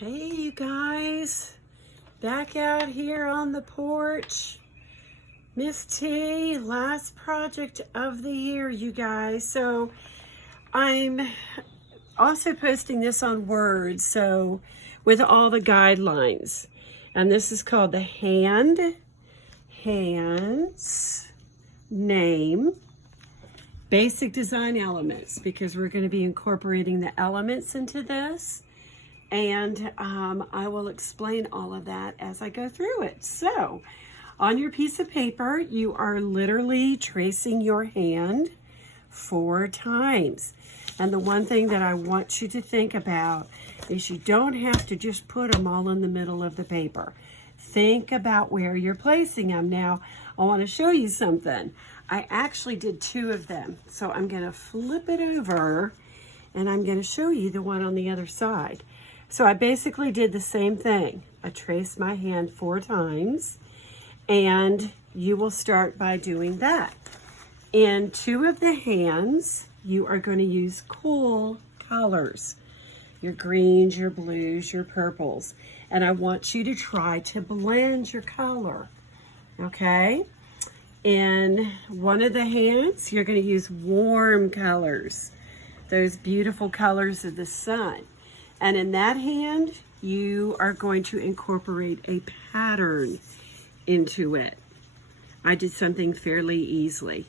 Hey, you guys, back out here on the porch. Miss T, last project of the year, you guys. So I'm also posting this on Word, so with all the guidelines. And this is called the hands, name, basic design elements, because we're going to be incorporating the elements into this. And I will explain all of that as I go through it. So on your piece of paper, you are literally tracing your hand 4 times. And the one thing that I want you to think about is you don't have to just put them all in the middle of the paper. Think about where you're placing them. Now, I want to show you something. I actually did 2 of them. So I'm going to flip it over and I'm going to show you the one on the other side. So I basically did the same thing. I traced my hand 4 times, and you will start by doing that. In 2 of the hands, you are going to use cool colors. Your greens, your blues, your purples. And I want you to try to blend your color, okay? In one of the hands, you're going to use warm colors, those beautiful colors of the sun. And in that hand, you are going to incorporate a pattern into it. I did something fairly easily.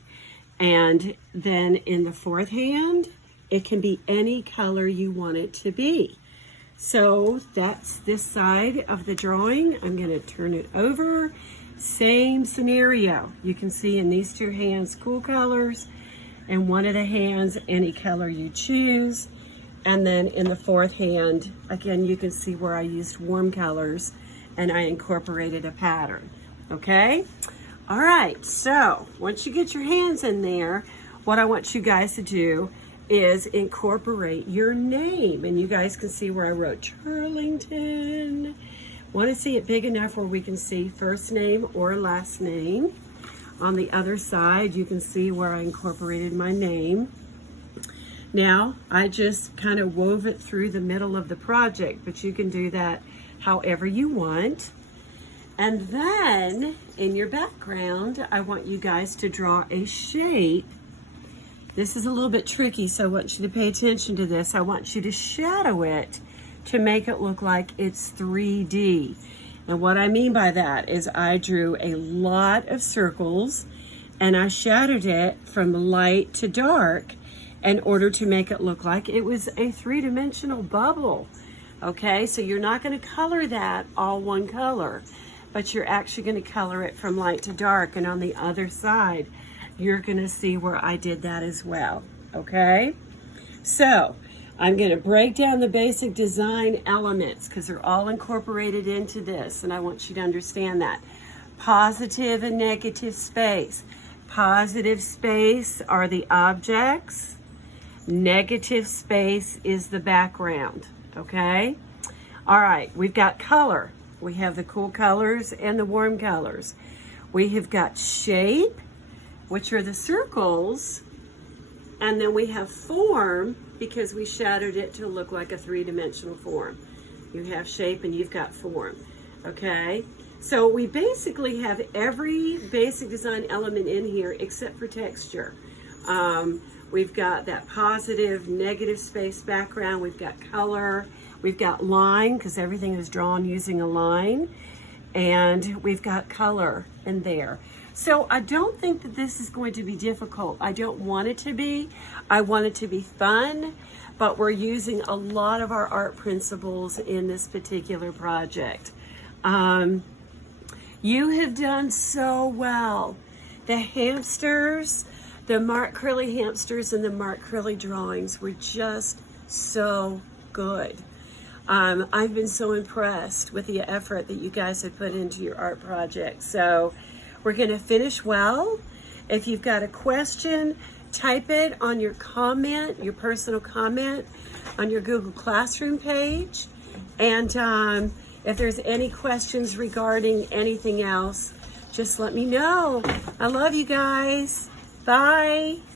And then in the 4th hand, it can be any color you want it to be. So that's this side of the drawing. I'm going to turn it over. Same scenario. You can see in these 2 hands, cool colors. And one of the hands, any color you choose. And then in the 4th hand, again, you can see where I used warm colors and I incorporated a pattern, okay? All right, so once you get your hands in there, what I want you guys to do is incorporate your name. And you guys can see where I wrote Charlington. Want to see it big enough where we can see first name or last name. On the other side, you can see where I incorporated my name. Now, I just kind of wove it through the middle of the project, but you can do that however you want. And then, in your background, I want you guys to draw a shape. This is a little bit tricky, so I want you to pay attention to this. I want you to shadow it to make it look like it's 3D. And what I mean by that is I drew a lot of circles, and I shadowed it from light to dark in order to make it look like it was a 3-dimensional bubble. Okay, so you're not going to color that all one color, but you're actually going to color it from light to dark. And on the other side, you're going to see where I did that as well. Okay, so I'm going to break down the basic design elements because they're all incorporated into this, and I want you to understand that. Positive and negative space. Positive space are the objects. Negative space is the background, okay? All right, we've got color. We have the cool colors and the warm colors. We have got shape, which are the circles, and then we have form because we shadowed it to look like a 3-dimensional form. You have shape and you've got form, okay? So we basically have every basic design element in here except for texture. We've got that positive, negative space background. We've got color. We've got line because everything is drawn using a line. And we've got color in there. So I don't think that this is going to be difficult. I don't want it to be. I want it to be fun. But we're using a lot of our art principles in this particular project. You have done so well. The hamsters, the Mark Crilley hamsters and the Mark Crilley drawings were just so good. I've been so impressed with the effort that you guys have put into your art project. So we're going to finish well. If you've got a question, type it on your comment, your personal comment on your Google Classroom page. And if there's any questions regarding anything else, just let me know. I love you guys. Bye.